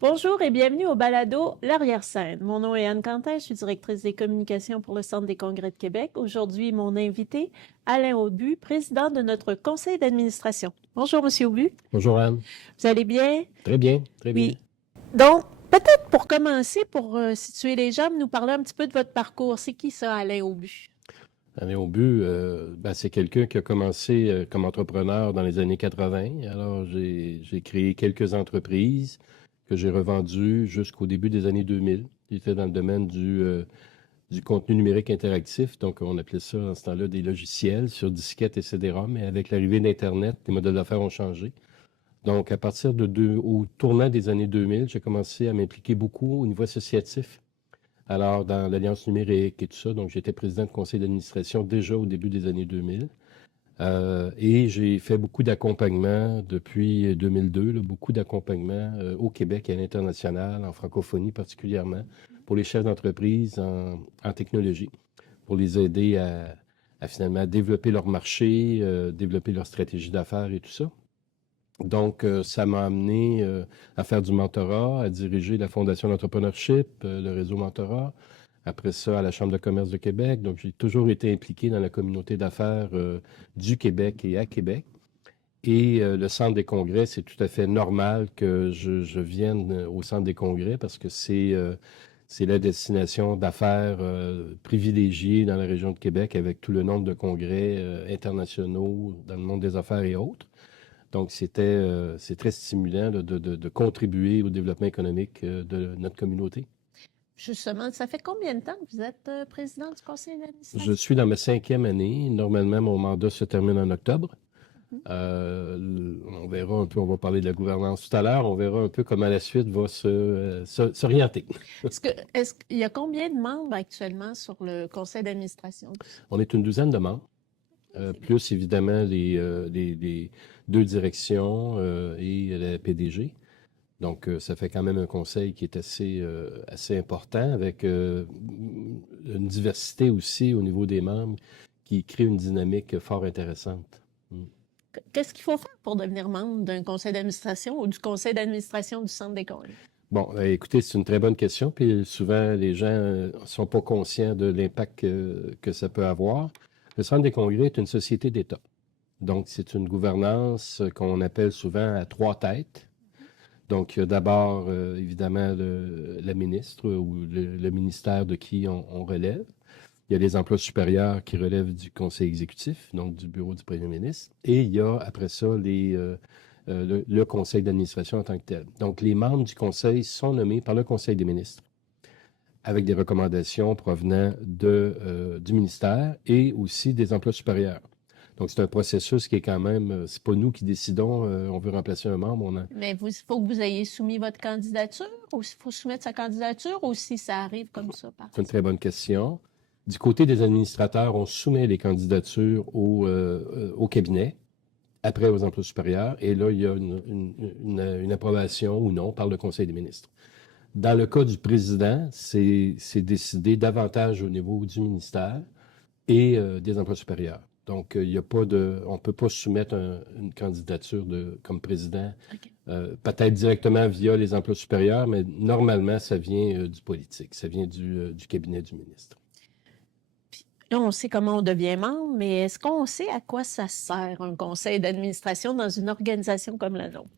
Bonjour et bienvenue au balado L'Arrière-scène. Mon nom est Anne Quentin, je suis directrice des communications pour le Centre des congrès de Québec. Aujourd'hui, mon invité, Alain Aubu, président de notre conseil d'administration. Bonjour, Monsieur Aubu. Bonjour Anne. Vous allez bien? Très bien, très bien. Oui. Donc, peut-être pour commencer, pour situer les gens, nous parler un petit peu de votre parcours. C'est qui ça, Alain Aubu? Alain Aubu, c'est quelqu'un qui a commencé comme entrepreneur dans les années 80. Alors, j'ai créé quelques entreprises que j'ai revendues jusqu'au début des années 2000. J'étais dans le domaine du contenu numérique interactif. Donc, on appelait ça, en ce temps-là, des logiciels sur disquette et CD-ROM. Mais avec l'arrivée d'Internet, les modèles d'affaires ont changé. Donc, à partir au tournant des années 2000, j'ai commencé à m'impliquer beaucoup au niveau associatif. Alors, dans l'Alliance numérique et tout ça, donc j'étais président de conseil d'administration déjà au début des années 2000. Et j'ai fait beaucoup d'accompagnement depuis 2002, là, beaucoup d'accompagnement au Québec et à l'international, en francophonie particulièrement, pour les chefs d'entreprise en technologie, pour les aider à finalement développer leur marché, développer leur stratégie d'affaires et tout ça. Donc, ça m'a amené à faire du mentorat, à diriger la Fondation d'entrepreneurship, le réseau mentorat. Après ça, à la Chambre de commerce de Québec. Donc, j'ai toujours été impliqué dans la communauté d'affaires du Québec et à Québec. Et le Centre des congrès, c'est tout à fait normal que je vienne au Centre des congrès parce que c'est la destination d'affaires privilégiée dans la région de Québec avec tout le nombre de congrès internationaux dans le monde des affaires et autres. Donc, c'est très stimulant de contribuer au développement économique de notre communauté. Justement, ça fait combien de temps que vous êtes président du conseil Je d'administration? suis dans ma 5e année. Normalement, mon mandat se termine en octobre. On verra un peu, on va parler de la gouvernance tout à l'heure, on verra un peu comment la suite va s'orienter. Est-ce qu'il y a combien de membres actuellement sur le conseil d'administration? On est une douzaine de membres, plus évidemment les deux directions et la PDG. Donc, ça fait quand même un conseil qui est assez important avec une diversité aussi au niveau des membres qui crée une dynamique fort intéressante. Qu'est-ce qu'il faut faire pour devenir membre d'un conseil d'administration ou du conseil d'administration du Centre des congrès? Bon, écoutez, c'est une très bonne question, puis souvent les gens ne sont pas conscients de l'impact que ça peut avoir. Le Centre des congrès est une société d'État. Donc, c'est une gouvernance qu'on appelle souvent à 3 têtes. Donc, il y a d'abord, évidemment, la ministre ou le ministère de qui on relève. Il y a les emplois supérieurs qui relèvent du conseil exécutif, donc du bureau du premier ministre. Et il y a, après ça, le conseil d'administration en tant que tel. Donc, les membres du conseil sont nommés par le conseil des ministres avec des recommandations provenant du ministère et aussi des emplois supérieurs. Donc, c'est un processus qui est quand même, c'est pas nous qui décidons, on veut remplacer un membre. Mais il faut que vous ayez soumis votre candidature ou il faut soumettre sa candidature ou si ça arrive comme ça? C'est une très bonne question. Du côté des administrateurs, on soumet les candidatures au cabinet, après aux emplois supérieurs, et là, il y a une approbation ou non par le Conseil des ministres. Dans le cas du président, c'est décidé davantage au niveau du ministère et des emplois supérieurs. Donc, il y a pas on ne peut pas soumettre une candidature comme président, peut-être directement via les emplois supérieurs, mais normalement, ça vient du politique, ça vient du cabinet du ministre. Puis, là, on sait comment on devient membre, mais est-ce qu'on sait à quoi ça sert un conseil d'administration dans une organisation comme la nôtre?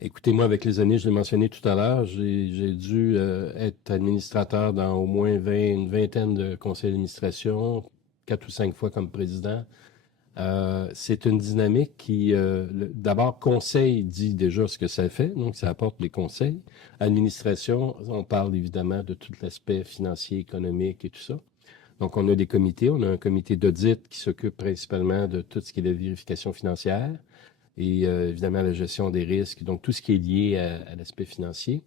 Écoutez, moi, avec les années, je l'ai mentionné tout à l'heure, j'ai dû être administrateur dans au moins une vingtaine de conseils d'administration, 4 ou 5 fois comme président. C'est une dynamique qui, d'abord, conseil dit déjà ce que ça fait, donc ça apporte les conseils. Administration, on parle évidemment de tout l'aspect financier, économique et tout ça. Donc, on a des comités. On a un comité d'audit qui s'occupe principalement de tout ce qui est la vérification financière et évidemment la gestion des risques, donc tout ce qui est lié à l'aspect financier.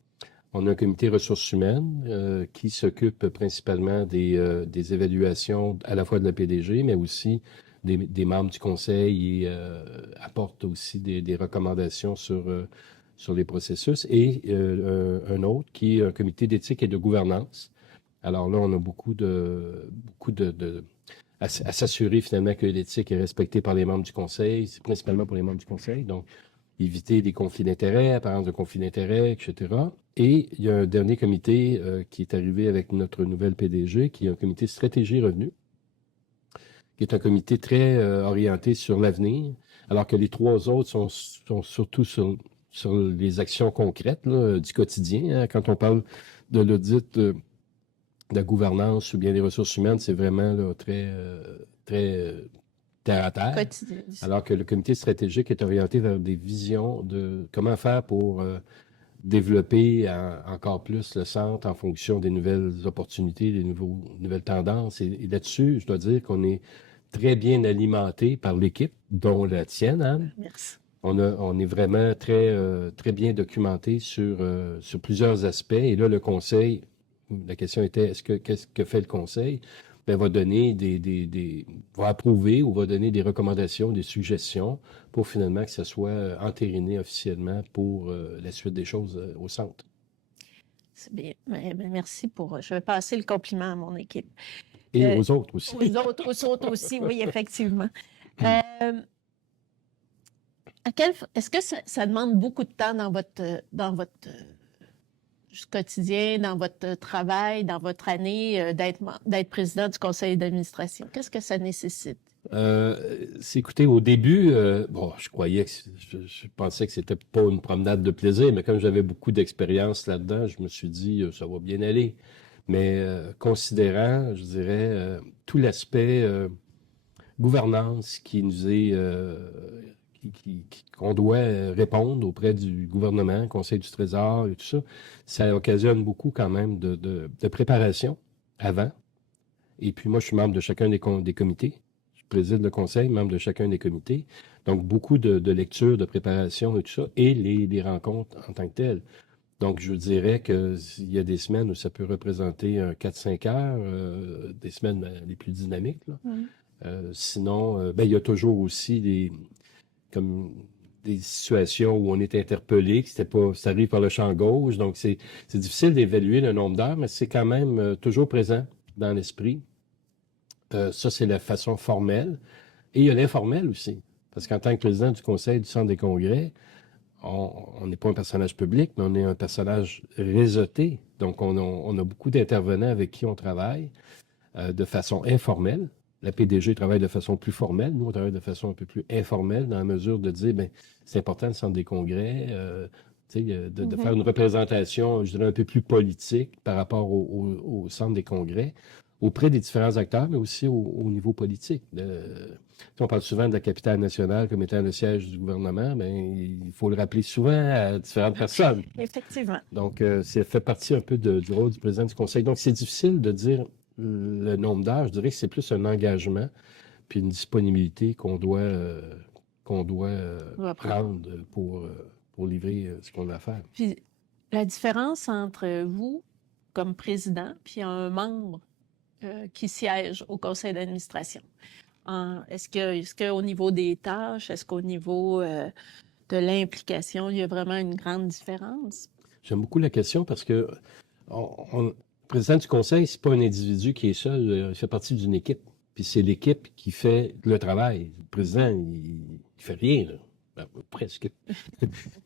On a un comité ressources humaines qui s'occupe principalement des évaluations à la fois de la PDG, mais aussi des membres du conseil et apporte aussi des recommandations sur les processus. Et un autre qui est un comité d'éthique et de gouvernance. Alors là, on a beaucoup à s'assurer finalement que l'éthique est respectée par les membres du conseil. C'est principalement pour les membres du conseil. Donc, éviter des conflits d'intérêts, apparence de conflits d'intérêts, etc. Et il y a un dernier comité qui est arrivé avec notre nouvelle PDG, qui est un comité stratégie revenu, qui est un comité très orienté sur l'avenir, alors que les trois autres sont surtout sur les actions concrètes là, du quotidien. Hein. Quand on parle de l'audit de la gouvernance ou bien des ressources humaines, c'est vraiment là, très terre à terre. Quotidien. Alors que le comité stratégique est orienté vers des visions de comment faire pour développer encore plus le centre en fonction des nouvelles opportunités, des nouvelles tendances. Et là-dessus, je dois dire qu'on est très bien alimenté par l'équipe, dont la tienne, Anne. Merci. On est vraiment très bien documenté sur plusieurs aspects. Et là, le conseil, la question était, qu'est-ce que fait le conseil? Ben, va donner va approuver ou va donner des recommandations, des suggestions pour finalement que ça soit entériné officiellement pour la suite des choses au centre. C'est bien. Merci pour. Je vais passer le compliment à mon équipe. Et aux autres aussi. Aux autres aussi, oui, effectivement. Est-ce que ça demande beaucoup de temps dans votre quotidien, dans votre travail, dans votre année, d'être président du conseil d'administration? Qu'est-ce que ça nécessite? Écoutez, au début, je pensais que c'était pas une promenade de plaisir, mais comme j'avais beaucoup d'expérience là-dedans, je me suis dit, ça va bien aller. Mais considérant, je dirais, tout l'aspect gouvernance qui nous est qu'on doit répondre auprès du gouvernement, Conseil du Trésor et tout ça, ça occasionne beaucoup quand même de préparation avant. Et puis moi, je suis membre de chacun des comités. Je préside le conseil, membre de chacun des comités. Donc, beaucoup de lecture, de préparation et tout ça, et les rencontres en tant que telles. Donc, je dirais qu'il y a des semaines où ça peut représenter 4-5 heures, des semaines les plus dynamiques. Là. Sinon, il y a toujours aussi des situations où on est interpellé, que ça arrive par le champ gauche. Donc, c'est difficile d'évaluer le nombre d'heures, mais c'est quand même toujours présent dans l'esprit. Ça, c'est la façon formelle. Et il y a l'informel aussi. Parce qu'en tant que président du Conseil du Centre des congrès, on n'est pas un personnage public, mais on est un personnage réseauté. Donc, on a beaucoup d'intervenants avec qui on travaille de façon informelle. La PDG travaille de façon plus formelle. Nous, on travaille de façon un peu plus informelle dans la mesure de dire, c'est important le Centre des congrès, de faire une représentation, je dirais, un peu plus politique par rapport au Centre des congrès, auprès des différents acteurs, mais aussi au niveau politique. On parle souvent de la capitale nationale comme étant le siège du gouvernement, mais il faut le rappeler souvent à différentes personnes. Effectivement. Donc, ça fait partie un peu du rôle du président du Conseil. Donc, c'est difficile de dire le nombre d'heures. Je dirais que c'est plus un engagement puis une disponibilité qu'on doit prendre pour livrer ce qu'on a à faire. Puis, la différence entre vous, comme président, puis un membre qui siège au conseil d'administration. Est-ce qu'au niveau des tâches, est-ce qu'au niveau de l'implication, il y a vraiment une grande différence? J'aime beaucoup la question parce que le président du conseil, c'est pas un individu qui est seul, il fait partie d'une équipe. Puis c'est l'équipe qui fait le travail. Le président, il fait rien, là. Ben, presque.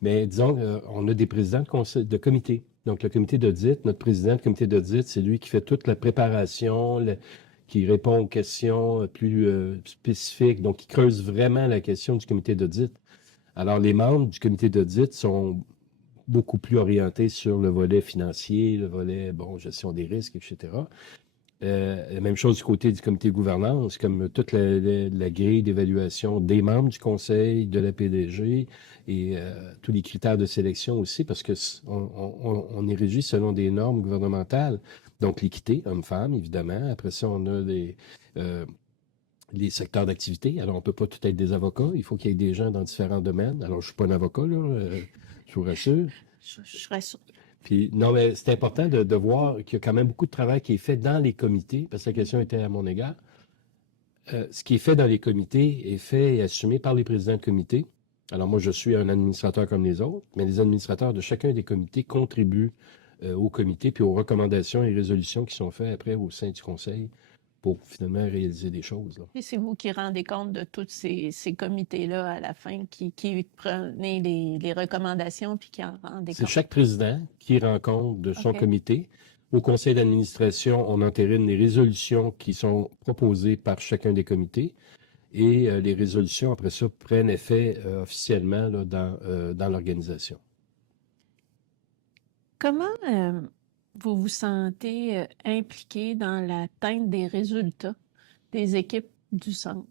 Mais disons, on a des présidents de comité. Donc, le comité d'audit, notre président du comité d'audit, c'est lui qui fait toute la préparation, qui répond aux questions plus spécifiques, donc qui creuse vraiment la question du comité d'audit. Alors, les membres du comité d'audit sont beaucoup plus orientés sur le volet financier, le volet, gestion des risques, etc. La même chose du côté du comité de gouvernance, comme toute la grille d'évaluation des membres du conseil, de la PDG et tous les critères de sélection aussi, parce que on est régi selon des normes gouvernementales. Donc, l'équité, hommes-femmes, évidemment. Après ça, on a les secteurs d'activité. Alors, on ne peut pas tout être des avocats. Il faut qu'il y ait des gens dans différents domaines. Alors, je ne suis pas un avocat, là, je vous rassure. Je rassure. Puis, non, mais c'est important de voir qu'il y a quand même beaucoup de travail qui est fait dans les comités, parce que la question était à mon égard. Ce qui est fait dans les comités est fait et assumé par les présidents de comité. Alors, moi, je suis un administrateur comme les autres, mais les administrateurs de chacun des comités contribuent au comité puis aux recommandations et résolutions qui sont faites après au sein du conseil pour finalement réaliser des choses, là. Et c'est vous qui rendez compte de tous ces comités-là à la fin, qui prenez les recommandations puis qui en rendez C'est compte. chaque président qui rend compte de son OK. comité. Au conseil d'administration, on entérine les résolutions qui sont proposées par chacun des comités et les résolutions, après ça, prennent effet officiellement là, dans l'organisation. Comment vous vous sentez impliqué dans l'atteinte des résultats des équipes du centre?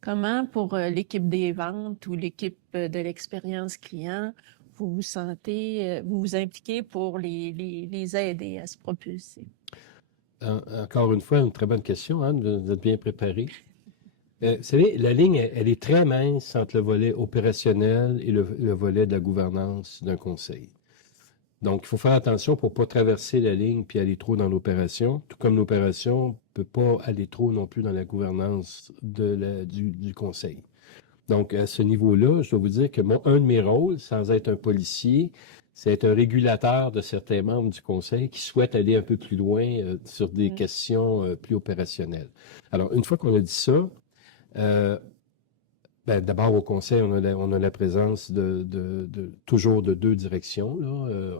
Comment pour l'équipe des ventes ou l'équipe de l'expérience client, vous vous sentez, vous vous impliquez pour les aider à se propulser? Encore une fois, une très bonne question, Anne, vous êtes bien préparée. Vous savez, la ligne, elle est très mince entre le volet opérationnel et le volet de la gouvernance d'un conseil. Donc, il faut faire attention pour ne pas traverser la ligne puis aller trop dans l'opération, tout comme l'opération ne peut pas aller trop non plus dans la gouvernance du conseil. Donc, à ce niveau-là, je dois vous dire que un de mes rôles, sans être un policier, c'est être un régulateur de certains membres du conseil qui souhaitent aller un peu plus loin sur des questions plus opérationnelles. Alors, une fois qu'on a dit ça, d'abord, au conseil, on a la présence toujours de 2 directions, là,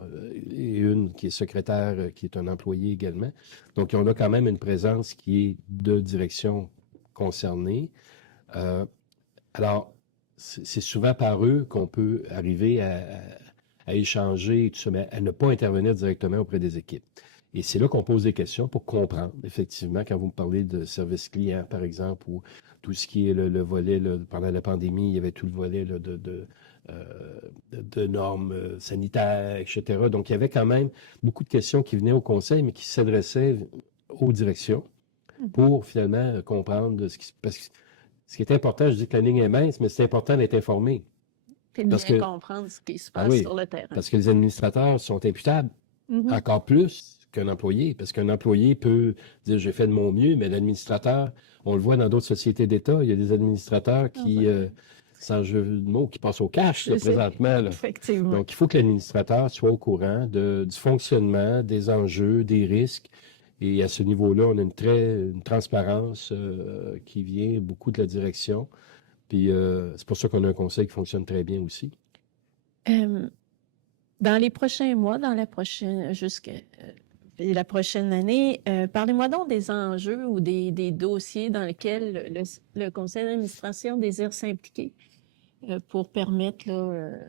et une qui est secrétaire, qui est un employé également. Donc, on a quand même une présence qui est de directions concernées. Alors, c'est souvent par eux qu'on peut arriver à échanger et tout ça, mais à ne pas intervenir directement auprès des équipes. Et c'est là qu'on pose des questions pour comprendre, effectivement, quand vous me parlez de service client, par exemple, ou tout ce qui est le volet, là, pendant la pandémie, il y avait tout le volet là, de normes sanitaires, etc. Donc, il y avait quand même beaucoup de questions qui venaient au conseil, mais qui s'adressaient aux directions pour finalement comprendre ce qui se passe. Ce qui est important, je dis que la ligne est mince, mais c'est important d'être informé. Et de bien comprendre ce qui se passe sur le terrain. Parce que les administrateurs sont imputables encore plus qu'un employé. Parce qu'un employé peut dire « j'ai fait de mon mieux », mais l'administrateur, on le voit dans d'autres sociétés d'État, il y a des administrateurs qui, sans jeu de mots, qui passent au cash là, présentement. Là. Effectivement. Donc, il faut que l'administrateur soit au courant du fonctionnement, des enjeux, des risques. Et à ce niveau-là, on a une transparence qui vient beaucoup de la direction. Puis c'est pour ça qu'on a un conseil qui fonctionne très bien aussi. Dans les prochains mois, jusqu'à la prochaine année, parlez-moi donc des enjeux ou des dossiers dans lesquels le conseil d'administration désire s'impliquer pour permettre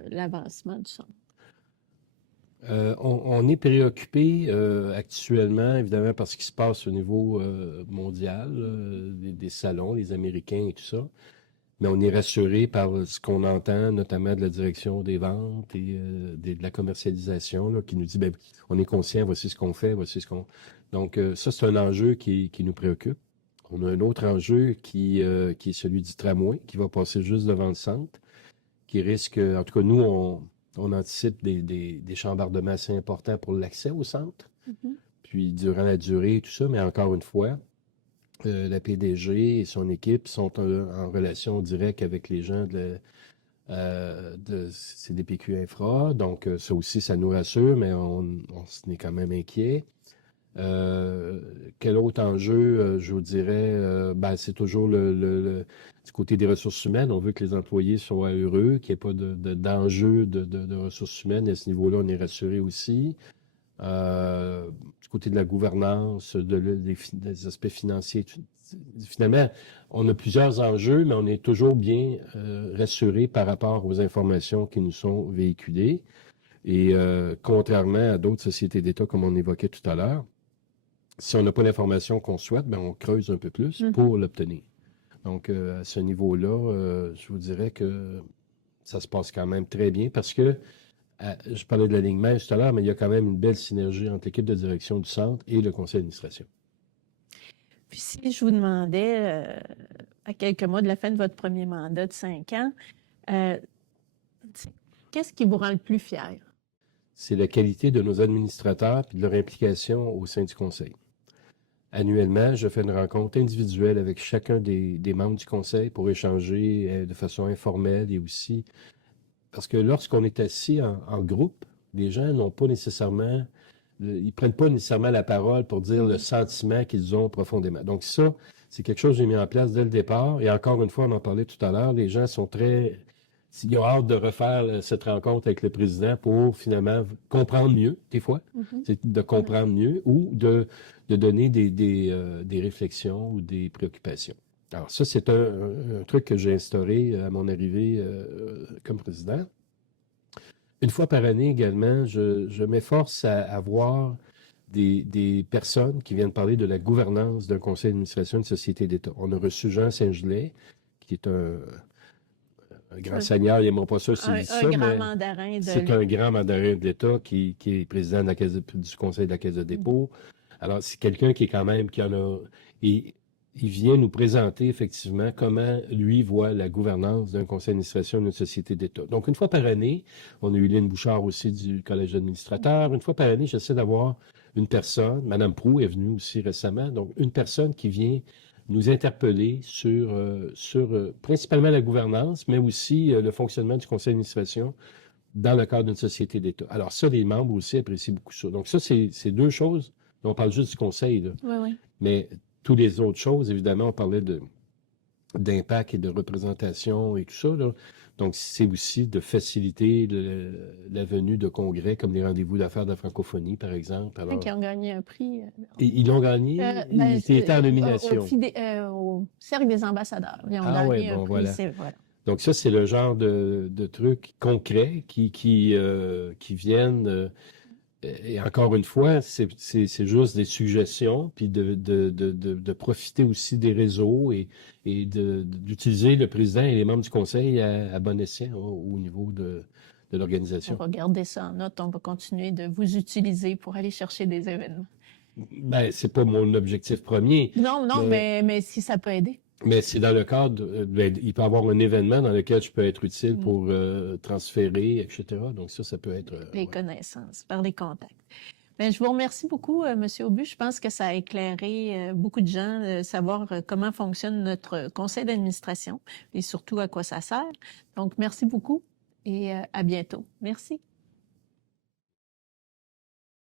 l'avancement du centre. On est préoccupé actuellement, évidemment, par ce qui se passe au niveau mondial, des salons, les Américains et tout ça. Mais on est rassuré par ce qu'on entend, notamment de la direction des ventes et de la commercialisation, là, qui nous dit, on est conscient, voici ce qu'on fait, voici ce qu'on... Donc, ça, c'est un enjeu qui nous préoccupe. On a un autre enjeu qui est celui du tramway, qui va passer juste devant le centre, qui risque, en tout cas, nous, on anticipe des chambardements assez importants pour l'accès au centre, puis durant la durée et tout ça, mais encore une fois, la PDG et son équipe sont en relation directe avec les gens de CDPQ Infra. Donc, ça aussi, ça nous rassure, mais on est quand même inquiet. Quel autre enjeu, je vous dirais, c'est toujours du côté des ressources humaines. On veut que les employés soient heureux, qu'il n'y ait pas d'enjeu de ressources humaines. À ce niveau-là, on est rassuré aussi. Du côté de la gouvernance, des aspects financiers. Finalement, on a plusieurs enjeux, mais on est toujours bien rassuré par rapport aux informations qui nous sont véhiculées. Et contrairement à d'autres sociétés d'État, comme on évoquait tout à l'heure, si on n'a pas l'information qu'on souhaite, on creuse un peu plus pour l'obtenir. Donc, à ce niveau-là, je vous dirais que ça se passe quand même très bien parce que je parlais de la ligne mince tout à l'heure, mais il y a quand même une belle synergie entre l'équipe de direction du centre et le conseil d'administration. Puis si je vous demandais, à quelques mois de la fin de votre premier mandat de 5 ans, qu'est-ce qui vous rend le plus fier? C'est la qualité de nos administrateurs et de leur implication au sein du conseil. Annuellement, je fais une rencontre individuelle avec chacun des membres du conseil pour échanger de façon informelle et aussi parce que lorsqu'on est assis en groupe, les gens n'ont pas nécessairement ils prennent pas nécessairement la parole pour dire le sentiment qu'ils ont profondément. Donc ça, c'est quelque chose que j'ai mis en place dès le départ. Et encore une fois, on en parlait tout à l'heure, les gens sont ils ont hâte de refaire cette rencontre avec le président pour finalement comprendre mieux, des fois, c'est de comprendre mieux ou de donner des réflexions ou des préoccupations. Alors ça, c'est un truc que j'ai instauré à mon arrivée comme président. Une fois par année également, je m'efforce à avoir des personnes qui viennent parler de la gouvernance d'un conseil d'administration d'une société d'État. On a reçu Jean Saint-Gelais, qui est un grand seigneur, il n'aimera pas ça s'il dit ça, grand mais mandarin c'est un grand mandarin de l'État qui est président de du conseil de la Caisse de dépôt. Alors, c'est quelqu'un qui est quand même, qui en a... Et il vient nous présenter effectivement comment lui voit la gouvernance d'un conseil d'administration d'une société d'État. Donc, une fois par année, on a eu Lynn Bouchard aussi du Collège d'administrateurs. Une fois par année, j'essaie d'avoir une personne, Mme Proulx est venue aussi récemment, donc une personne qui vient nous interpeller sur principalement la gouvernance, mais aussi le fonctionnement du conseil d'administration dans le cadre d'une société d'État. Alors ça, les membres aussi apprécient beaucoup ça. Donc ça, c'est deux choses. On parle juste du conseil, là. Oui. Mais toutes les autres choses, évidemment, on parlait d'impact et de représentation et tout ça, là. Donc, c'est aussi de faciliter la venue de congrès, comme les rendez-vous d'affaires de la francophonie, par exemple. Alors, Qui ont gagné un prix. ils l'ont gagné? Ils étaient en nomination. Au Cercle des ambassadeurs. Ils ont gagné un prix. Voilà. Donc, ça, c'est le genre de trucs concrets qui viennent... et encore une fois, c'est juste des suggestions, puis de profiter aussi des réseaux et d'utiliser le président et les membres du conseil à bon escient au niveau de l'organisation. On va garder ça en note. On va continuer de vous utiliser pour aller chercher des événements. Ben, c'est pas mon objectif premier. Non, mais si ça peut aider. Mais c'est dans le cadre, il peut y avoir un événement dans lequel je peux être utile pour transférer, etc. Donc ça peut être... les connaissances, par les contacts. Bien, je vous remercie beaucoup, M. Aubu. Je pense que ça a éclairé beaucoup de gens de savoir comment fonctionne notre conseil d'administration et surtout à quoi ça sert. Donc, merci beaucoup et à bientôt. Merci.